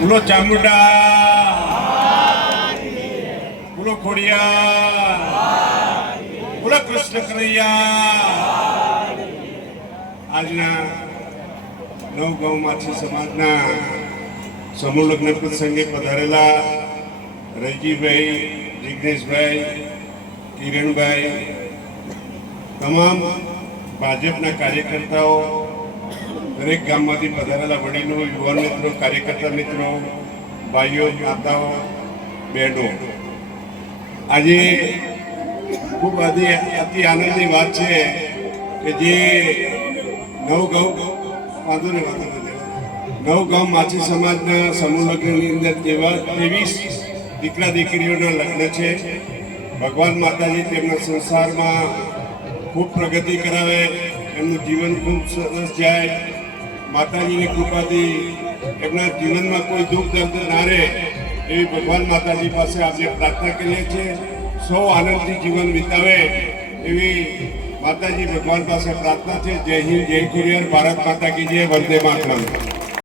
બોલો ચામુંડા. બોલો ખોડિયા બોલો કૃષ્ણ કનૈયા આજના નવ નવગાંવ માછી સમાજના સમૂહ લગ્ન પ્રસંગે પધારેલા રૈજીભાઈ, જિગ્નેશભાઈ, કિરણભાઈ, તમામ ભાજપના કાર્યકર્તાઓ દરેક ગામમાંથી પધારેલા વડીલો, યુવાન, મિત્રો, કાર્યકર્તા મિત્રો, ભાઈઓ, માતાઓ, બહેનો. આજે ખૂબ અતિ આનંદની વાત છે કે જે નવ ગૌ વાંધો નહીં, વાંધો નવ ગામ માછી સમાજના સમૂહ લગ્નની અંદર જેવા ત્રેવીસ દીકરા દીકરીઓના લગ્ન છે. ભગવાન માતાજી તેમના સંસારમાં ખૂબ પ્રગતિ કરાવે, એમનું જીવન ખૂબ સરસ જાય. માતાજીની કૃપાથી એમના જીવનમાં કોઈ દુઃખ દર્દ ના રહે એવી ભગવાન માતાજી પાસે આજે પ્રાર્થના કરીએ છીએ. સૌ આનંદથી જીવન વિતાવે એવી માતાજી ભગવાન પાસે પ્રાર્થના છે. જય હિન્દ, જય કુરિયર. ભારત માતા કી જય. વંદે માતરમ.